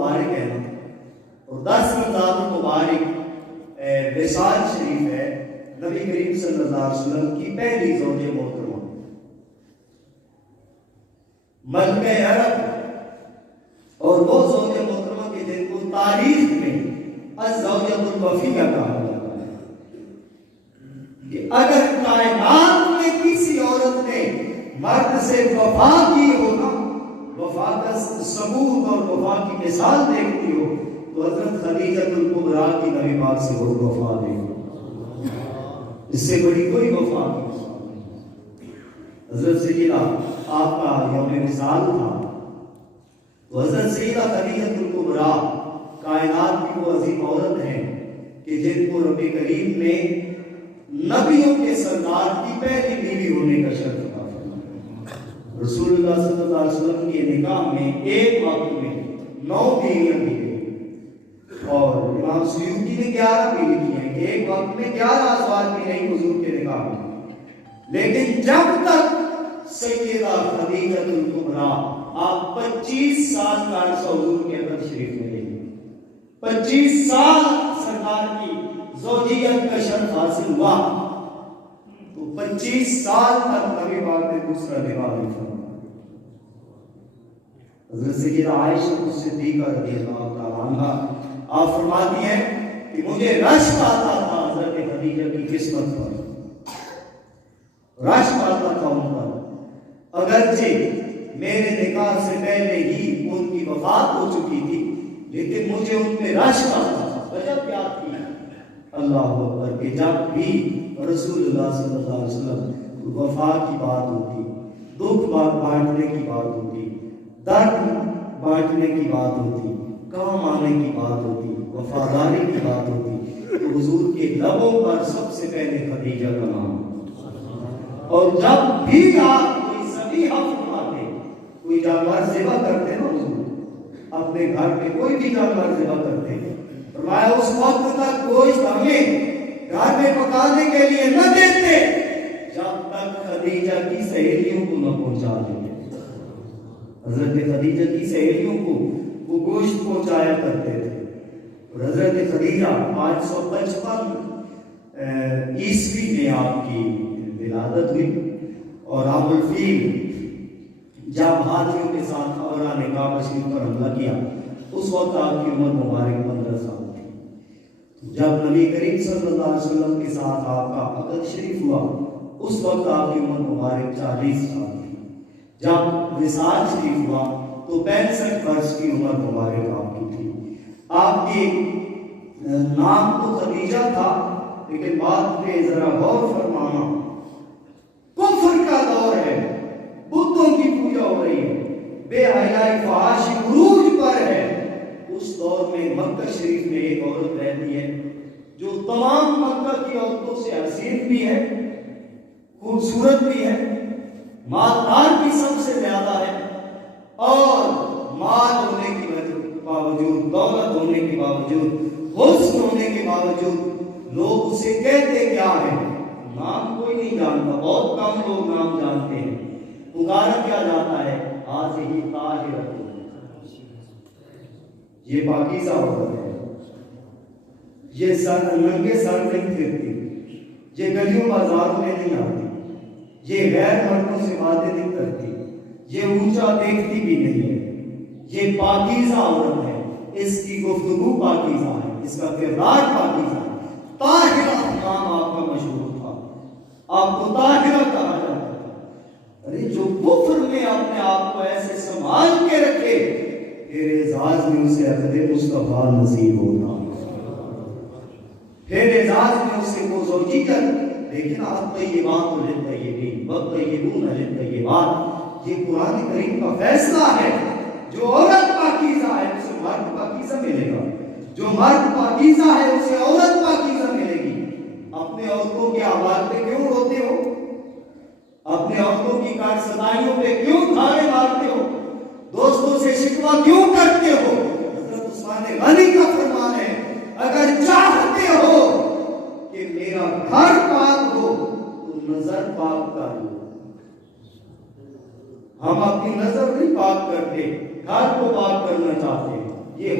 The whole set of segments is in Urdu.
المبارک ہے نا، اور 10 رمضان المبارک وصال شریف ہے نبی کریم صلی اللہ علیہ وسلم کی پہلی زوج محترمہ ملکہ عرب، اور وہ زوج محترمہ کے جن کو تاریخ میں الزوجۃ الوفیہ کہا جاتا ہے کہ اگر کائنات میں کسی عورت نے مرد سے وفا کی ہو نا، وفا کا ثبوت اور وفا کی مثال دیکھتی ہو، تو حضرت خدیجہ الکبریٰ کی نبی پاک سے بہت وفا دیکھو، اس سے بڑی کوئی وفا نہیں۔ حضرت سیدہ آپ کا یوم وصال تھا، تو حضرت سیدہ خدیجہ الکبریٰ کائنات کی وہ عظیم عورت ہیں کہ جن کو رب کریم نے نبیوں کے سردار کی پہلی بیوی ہونے کا شرف عطا فرمایا۔ رسول اللہ صلی اللہ علیہ وسلم کے نکاح میں ایک وقت میں 9 بیویاں دی گئی، اور امام سیوطی نے 11 بھی لکھی ہیں کہ ایک وقت میں 11 ازواج بھی نہیں حضور کے نکاح میں، لیکن جب تک سیدہ خدیجہ الکبریٰ آپ 25 سال کا عرصہ حضور کے قدم شریف میں رہی، 25 سال سرکار کی زوجیت کا شرف حاصل ہوا، تو 25 سال تک نبی پاک نے دوسرا نکاح نہیں فرمایا۔ حضرت سیدہ عائشہ صدیقہ رضی اللہ تعالیٰ عنہا آپ فرماتی ہیں کہ مجھے رشک آتا تھا حضرت خدیجہ کی قسمت پر، رشک آتا تھا ان پر، اگرچہ میرے نکاح سے پہلے ہی ان کی وفات ہو چکی تھی، لیکن مجھے ان پہ رشک آتا تھا۔ وجہ کیا تھی؟ اللہ اکبر، کہ جب بھی رسول اللہ صلی اللہ علیہ وسلم وفا کی بات ہوتی، دکھ بانٹنے کی بات ہوتی، درد بانٹنے کی بات ہوتی، کام آنے کی بات ہوتی، وفاداری کی بات ہوتی، تو حضور کے لبوں پر سب سے پہلے خدیجہ کا نام۔ اور جب بھی آپ کوئی ذبیحہ فرماتے، کوئی جانور ذبح کرتے نا حضور، اپنے گھر میں کوئی بھی جانور ذبح کرتے، فرمایا اس وقت تک گوشت ہمیں گھر میں پکانے کے لیے نہ دیتے جب تک خدیجہ کی سہیلیوں کو نہ پہنچا دیتے۔ حضرت خدیجہ کی سہیلیوں کو وہ گوشت پہنچایا کرتے تھے، اور حضرت خدیجہ 555 عیسوی میں آپ کی ولادت ہوئی، اور عام الفیل جب ہاتھیوں کے ساتھ خبرہ نے کعبہ شریف پر حملہ کیا، اس وقت آپ کی عمر مبارک 15 سال تھی۔ جب نبی کریم صلی اللہ علیہ وسلم کے ساتھ آپ کا عقد شریف ہوا، اس وقت آپ کی عمر مبارک 40 سال تھی۔ جب وصال شریف ہوا تو 65 برس کی عمر مبارک آپ کی تھی۔ آپ کی نام تو خدیجہ تھا، لیکن بات پہ ذرا غور فرمانا، کفر کا دور ہے، بتوں کی پوجا ہو رہی ہے، بے حیائی فحاشی عروج پر ہے۔ اس دور میں مکہ شریف میں ایک عورت رہتی ہے جو تمام مکہ کی عورتوں سے حسین بھی ہے، خوبصورت بھی ہے، مالدار بھی سب سے زیادہ ہے، اور مال ہونے کے باوجود، دولت ہونے کے باوجود، حسن ہونے کے باوجود لوگ اسے کہتے کیا ہے؟ نام کوئی نہیں جانتا، بہت کم لوگ نام جانتے ہیں، پکارا کیا جاتا ہے؟ آج ہی طاہرہ، یہ پاکیزہ عورت ہے، یہ ننگے سر نہیں پھرتی، یہ گلیوں بازاروں میں نہیں آتی، یہ غیر مردوں سے باتیں نہیں کرتی، یہ اونچا دیکھتی بھی نہیں ہے، یہ پاکیزہ عورت ہے، اس کی گفتگو پاکیزہ ہے، اس کا کردار پاکیزہ ہے۔ طاہرہ نام آپ کا مشہور تھا، آپ کو طاہرہ کہا جاتا تھا۔ ارے جو کفر میں اپنے آپ کو ایسے سنبھال کے رکھے، پھر اعزاز میں اسے عقد مصطفیٰ نصیب ہوتا، پھر اعزاز میں اسے وہ زوجیت، لیکن الطیبات للطیبین والطیبون للطیبات، یہ قرآن کریم کا فیصلہ ہے۔ جو عورت پاکیزہ ہے اسے مرد پاکیزہ ملے گا، جو مرد پاکیزہ ہے اسے عورت پاکیزہ ملے گی۔ اپنے عورتوں کے احوال پہ کیوں روتے ہو؟ اپنے عورتوں کی کارسدائیوں پہ کیوں دھارے مارتے ہو؟ دوستوں سے شکوہ کیوں کرتے ہو؟ حضرت عثمان غنی کا فرمان ہے، اگر چاہتے ہو کہ میرا گھر پاک ہو تو نظر پاک کر لو۔ ہم اپنی نظر نہیں پاک کرتے، گھر کو پاک کرنا چاہتے ہیں، یہ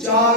4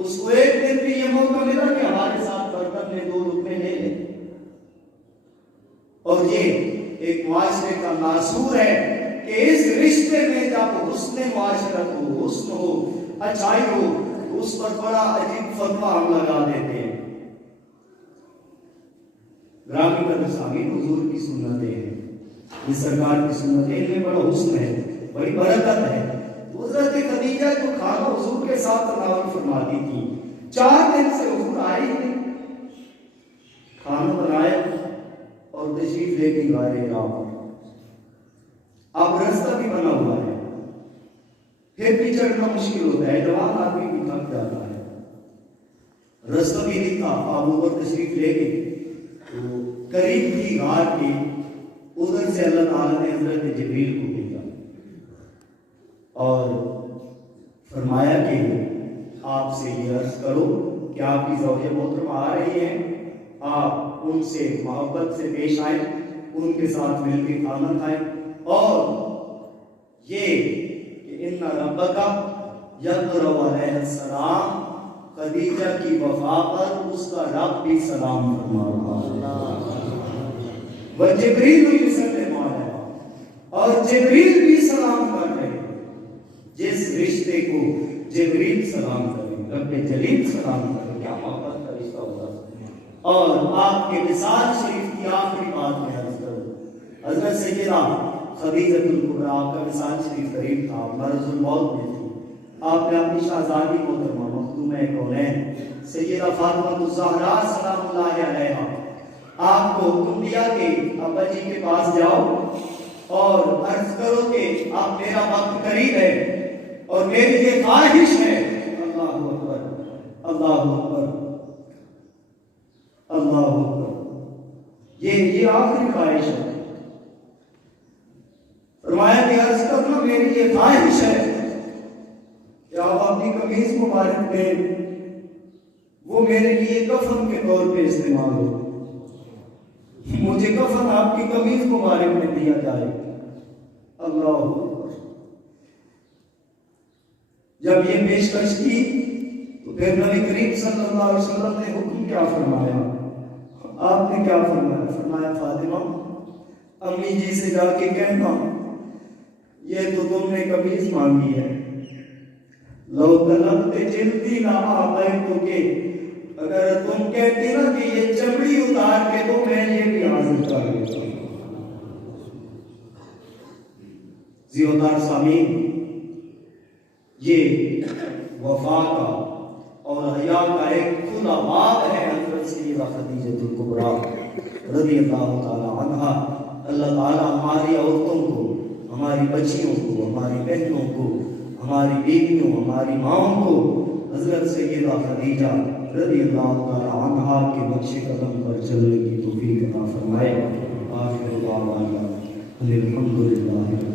اس کو ایک دن بھی یہ موقع ملا کہ ہمارے ساتھ برتن میں 2 لقمے لے لیں. اور یہ ایک معاشرے کا ناصور ہے کہ اس رشتے میں جب حسن معاشرت ہو، حسن ہو، اچھائی ہو، تو اس پر بڑا عجیب فتویٰ ہم لگا دیتے ہیں. گرامی قدر سامعین، حضور کی سنتیں ہیں، یہ سرکار کی سنتیں، ان میں بڑا حسن ہے، بڑی برکت ہے. حضرت خدیجہ جو کھانا حضور کے ساتھ تناول فرماتی تھی، 4 دن سے حضور آئی نہیں، کھانا بنایا اور تشریف لے کے غار حرا. اب رستہ بھی بنا ہوا ہے، پھر بھی چڑھنا مشکل ہوتا ہے، جوان آدمی بھی تھک جاتا ہے. رستہ بھی نہیں تھا، آپ اوپر تشریف لے گئے تو قریب تھی غار کے، ادھر سے اللہ تعالیٰ نے حضرت جبریل کو بھیجا اور فرمایا کہ آپ سے یہ عرض کرو کہ آپ کی زوجہ محترمہ آ رہی ہیں، آپ ان سے محبت سے پیش آئیں، ان کے ساتھ مل کے کھانا کھائیں، اور یہ کہ ان ربک یقرأ علیہ السلام، خدیجہ کی وفا پر اس کا رب بھی سلام فرما رہا ہے. وجبریل یسلم علیہ، اور جبریل بھی سلام کر رہے ہیں. جس رشتے کو جبریل سلام کرے، رب جلیل سلام کرے، کیا محبت کا رشتہ ہوگا. اور آپ کے وصال شریف کی آخری بات میں عرض کروں، حضرت سیدہ خدیجہ الکبریٰ، آپ کا وصال شریف قریب تھا، مرض الموت میں تھی. آپ نے اپنی شہزادی محترمہ مخدومہ کونین سیدہ فاطمہ الزہرا سلام اللہ علیہا، آپ کو حکم دیا کہ ابا جی کے پاس جاؤ اور عرض کرو کہ اب میرا وقت قریب ہے اور میری یہ خواہش ہے. اللہ اکبر، اللہ اکبر، اللہ اکبر، یہ آخری خواہش ہے. فرمایا کہ عرض کرنا میری یہ خواہش ہے کہ آپ اپنی قمیض مبارک میں وہ میرے لیے کفن کے طور پہ استعمال ہو، مجھے کفن آپ کی قمیض مبارک میں دیا جائے. اللہ اکبر. جب یہ پیشکش کی تو پھر نبی کریم صلی اللہ علیہ وسلم نے حکم کیا فرمایا؟ آپ نے کیا فرمایا؟ فرمایا فاطمہ امی جی سے جا کے کہنا یہ تو تم نے قمیض مانگی ہے، لو طلبت جلدی نہ آتیت کہ، اگر تم کہتے نا کہ یہ چمڑی اتار کے تو میں یہ بھی حاضر کر لیتا. زیادار سامعین، یہ وفا کا اور حیا کا ایک کھلا باب ہے. حضرت سیدہ خدیجہ الکبریٰ رضی اللہ تعالی عنہا. اللہ تعالی ہماری عورتوں کو، ہماری بچیوں کو، ہماری بہنوں کو، ہماری بیویوں، ہماری ماؤں کو حضرت سیدہ خدیجہ رضی اللہ تعالی عنہا کے نقش قدم پر چلنے کی توفیق عطا فرمائے. آخر دعوانا الحمدللہ.